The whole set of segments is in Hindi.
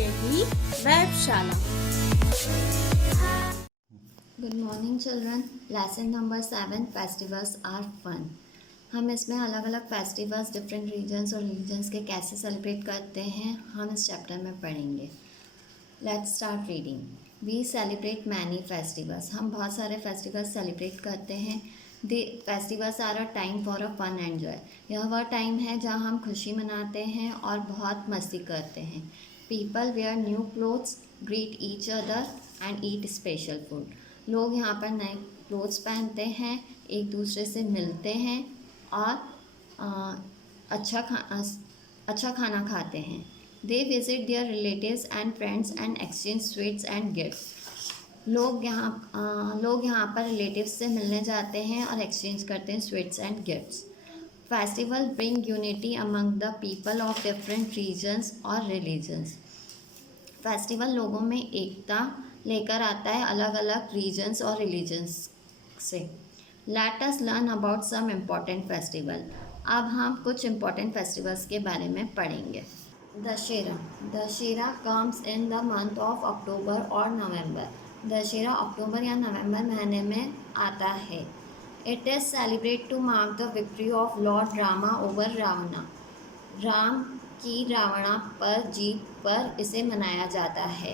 Academy वेबशाला। Good morning children. Lesson number 7 festivals are fun. हम इसमें अलग अलग फेस्टिवल्स डिफरेंट रीजन्स और रिलीजन्स के कैसे सेलिब्रेट करते हैं हम इस चैप्टर में पढ़ेंगे। Let's start reading. We celebrate many festivals. हम बहुत सारे फेस्टिवल्स सेलिब्रेट करते हैं। The festivals are a time for a fun enjoy. यह वह टाइम है जहाँ हम खुशी मनाते हैं और बहुत मस्ती करते हैं। People wear new clothes, greet each other and eat special food. लोग यहाँ पर नए क्लोथ्स पहनते हैं, एक दूसरे से मिलते हैं और अच्छा खाना खाते हैं। They visit their relatives and friends and exchange sweets and gift. लोग यहाँ पर रिलेटिव्स से मिलने जाते हैं और एक्सचेंज करते हैं sweets and gifts. Festival bring unity among the people of different regions और रिलीजन्स। फेस्टिवल लोगों में एकता लेकर आता है अलग अलग रीजन्स और रिलीजन्स से। Let us learn about some important festival. अब हम कुछ इम्पॉर्टेंट फेस्टिवल्स के बारे में पढ़ेंगे। Dussehra. Dussehra comes in the month of October और नवंबर। दशहरा अक्टूबर या नवंबर महीने में आता है। It is celebrate to mark the victory of lord Rama over Ravana. Ram की रावणा पर जीत पर इसे मनाया जाता है।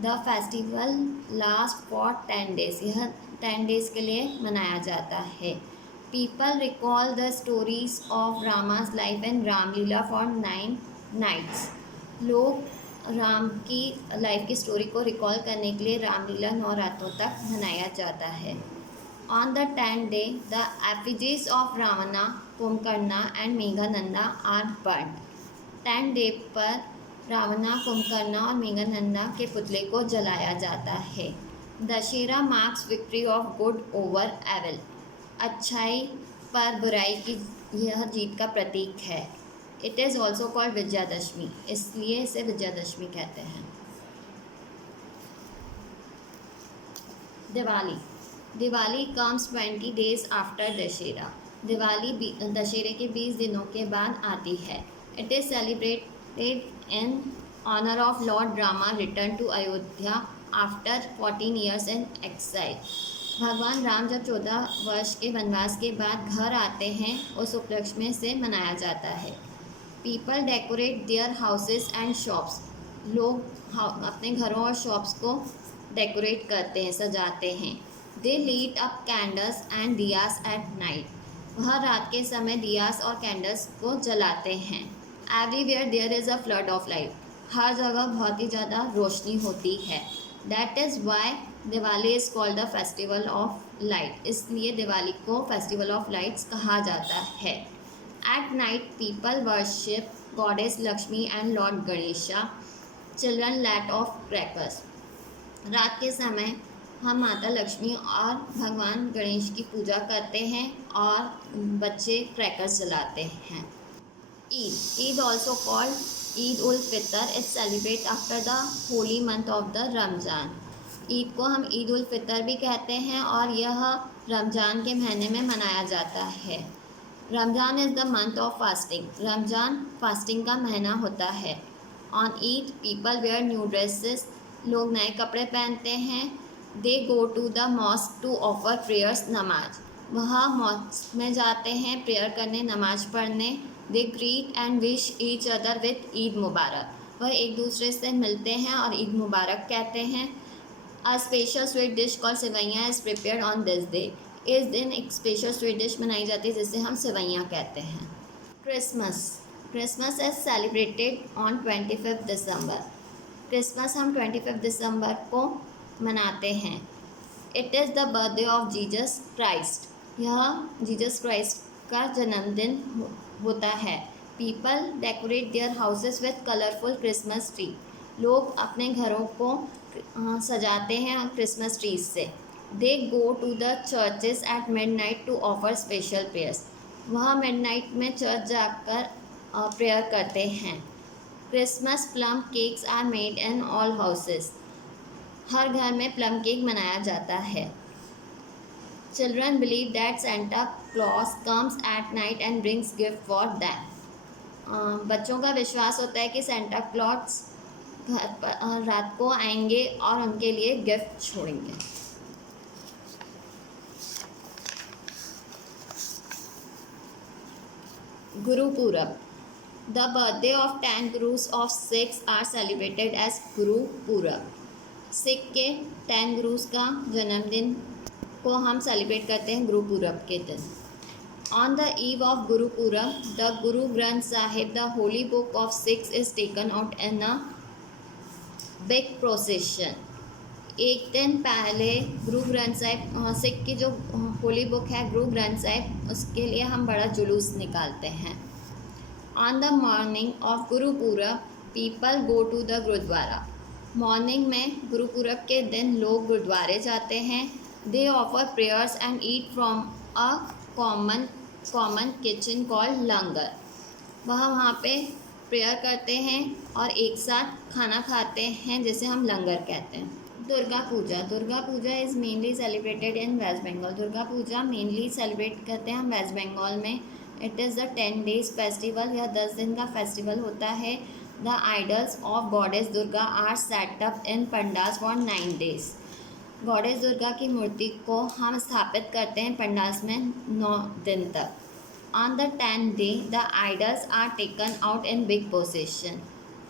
The festival last for 10 days. यह 10 डेज के लिए मनाया जाता है। People recall the stories of Rama's life and Ramlila for 9 nights. लोग राम की लाइफ की स्टोरी को रिकॉल करने के लिए रामलीला 9 रातों तक मनाया जाता है। On the 10th day, the effigies of Ravana, Kumbhakarna and Meghananda are burnt. 10 day पर रावणा, कुंभकर्ण और मेघनादा के पुतले को जलाया जाता है। Dussehra marks victory of good over evil. अच्छाई पर बुराई की यह जीत का प्रतीक है। It is also called Vijayadashami, इसलिए इसे विजयादशमी कहते हैं। Diwali. Diwali comes 20 days after Dussehra. Diwali दशहरे के 20 दिनों के बाद आती है। It is celebrated in honour of lord Rama return to Ayodhya after 14 years in exile. भगवान राम जब 14 वर्ष के वनवास के बाद घर आते हैं उस उपलक्ष्य में से मनाया जाता है। People decorate their houses and shops. लोग अपने घरों और शॉप्स को डेकोरेट करते हैं, सजाते हैं। They lit up candles and diyas at night. वह रात के समय दियास और कैंडल्स को जलाते हैं। Everywhere there is a flood of light. हर जगह बहुत ही ज़्यादा रोशनी होती है। That is why Diwali is called the festival of light. इसलिए दिवाली को फेस्टिवल ऑफ लाइट्स कहा जाता है। At night people worship goddess Lakshmi and lord Ganesha. Children let off crackers. रात के समय हम माता लक्ष्मी और भगवान गणेश की पूजा करते हैं और बच्चे क्रैकर्स जलाते हैं। Eid. Eid also called Eid ul Fitr is celebrate after the Holi month of the Ramzan. Eid को हम ईद उल फितर भी कहते हैं और यह रमज़ान के महीने में मनाया जाता है। Ramzan is the month of fasting. Ramzan fasting का महीना होता है। On Eid people wear new dresses. लोग नए कपड़े पहनते हैं। They go to the mosque to offer prayers, namaz. वह मॉस्क में जाते हैं प्रेयर करने, नमाज पढ़ने। They greet and wish each other with Eid Mubarak. वह एक दूसरे से मिलते हैं और ईद मुबारक कहते हैं। A special sweet dish called sevaiyan is prepared on this day. इस दिन एक स्पेशल स्वीट डिश बनाई जाती है जिसे हम सेवैयाँ कहते हैं। Christmas. Christmas is celebrated on 25 December. Christmas हम 25 दिसंबर को मनाते हैं। It is the birthday of Jesus Christ. यह जीसस क्राइस्ट का जन्मदिन होता है। People decorate their houses with colourful Christmas tree. लोग अपने घरों को सजाते हैं क्रिसमस ट्रीज से। They go to the churches at midnight to offer special prayers. वह मिडनाइट में चर्च जाकर प्रेयर करते हैं। Christmas plum cakes are made in all houses. हर घर में प्लम केक मनाया जाता है। Children believe that Santa Claus comes at night and brings gift for them. बच्चों का विश्वास होता है कि सेंटा क्लॉज घर पर रात को आएंगे और उनके लिए गिफ्ट छोड़ेंगे। Gurpurab. The birthday of 10 gurus of Sikhs are celebrated as Guru Purab. Sikh के 10 गुरुस का जन्मदिन को हम सेलिब्रेट करते हैं गुरु पूरब के दिन। ऑन द ईव ऑफ गुरु पूरब द Guru Granth Sahib the holy book of Sikhs is taken out in a big procession. एक दिन पहले गुरु ग्रंथ साहिब सिख की जो होली बुक है गुरु ग्रंथ साहिब, उसके लिए हम बड़ा जुलूस निकालते हैं। On the morning of Gurpurab people go to the gurudwara. Morning में गुरुपूरब के दिन लोग गुरुद्वारे जाते हैं। They offer prayers and eat from a common kitchen called langar. वहाँ पे प्रेयर करते हैं और एक साथ खाना खाते हैं जिसे हम लंगर कहते हैं। Durga Puja is mainly celebrated in West Bengal. Durga Puja mainly celebrate करते हैं हम वेस्ट बंगाल में। It is the 10 days festival. यह 10 दिन का फेस्टिवल होता है। The idols of goddess Durga are set up in pandals for 9 days। Goddess Durga की मूर्ति को हम स्थापित करते हैं पंडाल्स में 9 दिन तक। On the 10th day the idols are taken out in big procession.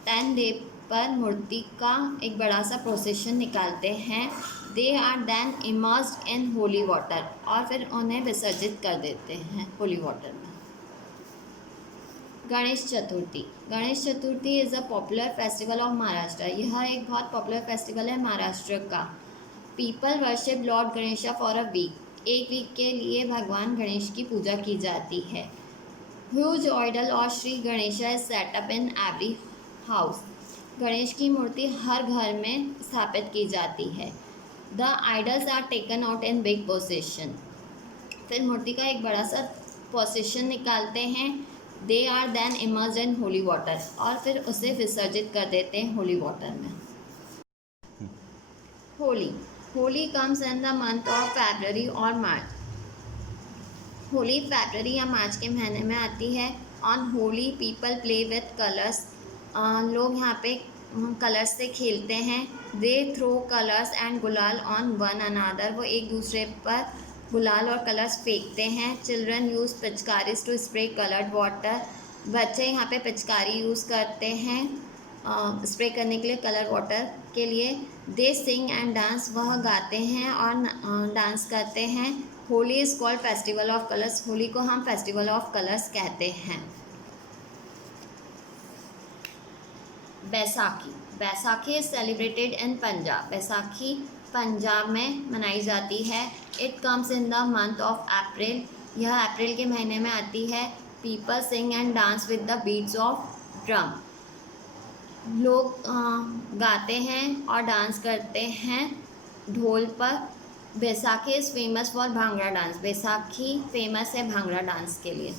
10 day पर मूर्ति का एक बड़ा सा प्रोसेशन निकालते हैं। They are then immersed in holy water, और फिर उन्हें विसर्जित कर देते हैं होली वाटर में। Ganesh Chaturthi is a popular festival of Maharashtra. यह एक बहुत पॉपुलर फेस्टिवल है महाराष्ट्र का। People worship lord Ganesha for a week. एक वीक के लिए भगवान गणेश की पूजा की जाती है। ह्यूज आइडल और Shri Ganesha is set up in every house. Ganesh की मूर्ति हर घर में स्थापित की जाती है। The idols are taken out in big procession. फिर मूर्ति का एक बड़ा सा पोसेशन निकालते हैं। They are then immersed in holy water, और फिर उसे विसर्जित कर देते हैं होली वाटर में। Holi comes in the month of February और मार्च। होली फरवरी या मार्च के महीने में आती है। On Holi people play with colours. लोग यहाँ पे कलर्स से खेलते हैं। They throw colours and gulal on one another. वो एक दूसरे पर गुलाल और कलर्स फेंकते हैं। Children use pichkaris to spray coloured water. बच्चे यहाँ पे पिचकारी यूज़ करते हैं स्प्रे करने के लिए, कलर वाटर के लिए। They sing and dance. वह गाते हैं और डांस करते हैं। Holi is called festival of colours. Holi को हम फेस्टिवल ऑफ कलर्स कहते हैं। Baisakhi is celebrated in Punjab. Baisakhi Punjab में मनाई जाती है। It comes in the month of April. यह अप्रैल के महीने में आती है। People sing and dance with the beats of drum. लोग गाते हैं और डांस करते हैं ढोल पर। Baisakhi is famous for bhangra dance. Baisakhi famous है भांगड़ा डांस के लिए।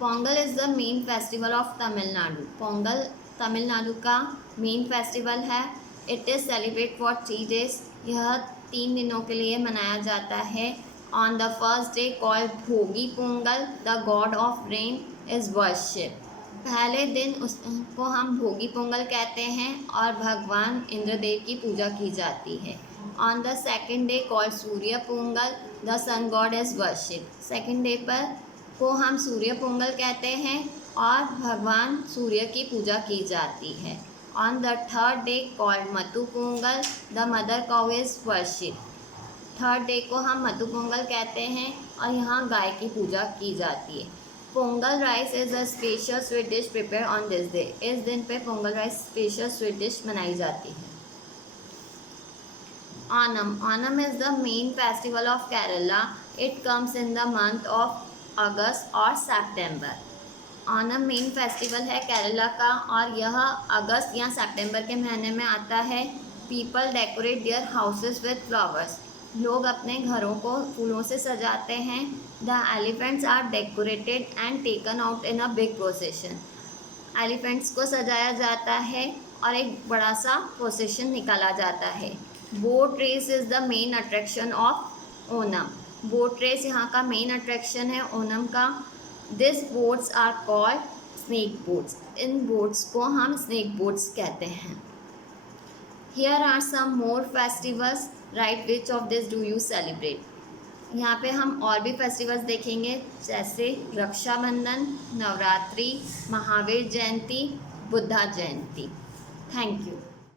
Pongal is the main festival of Tamil Nadu. Pongal Tamil Nadu का मेन फेस्टिवल है। It is celebrate for 3 days। यह 3 दिनों के लिए मनाया जाता है। On the first day called Bhogi Pongal the god of rain is worship. पहले दिन उसको हम भोगी पोंगल कहते हैं और भगवान इंद्रदेव की पूजा की जाती है। On the second day called Surya Pongal the sun god is worship. Second day पर को हम सूर्य पोंगल कहते हैं और भगवान सूर्य की पूजा की जाती है। On the third day called Mattu Pongal the mother cow is worship. Third day को हम मतु पोंगल कहते हैं और यहाँ गाय की पूजा की जाती है। Pongal rice is a special sweet dish prepare on this day. इस दिन पे Pongal rice special sweet dish बनाई जाती है। Onam is the main festival of Kerala. It comes in the month of अगस्त और सितंबर। ओनम मेन फेस्टिवल है केरला का और यह अगस्त या सितंबर के महीने में आता है। People decorate their houses with flowers. लोग अपने घरों को फूलों से सजाते हैं। The elephants are decorated and taken out in a big procession. Elephants को सजाया जाता है और एक बड़ा सा प्रोसेशन निकाला जाता है। Boat race is the main attraction of Onam. Boat race यहाँ का मेन अट्रैक्शन है ओनम का। This boats are called snake boats. इन बोट्स को हम स्नेक बोट्स कहते हैं। Here are some more festivals, right which of this do you celebrate. यहाँ पे हम और भी फेस्टिवल्स देखेंगे, जैसे रक्षाबंधन, नवरात्रि, महावीर जयंती, बुद्धा जयंती। Thank you.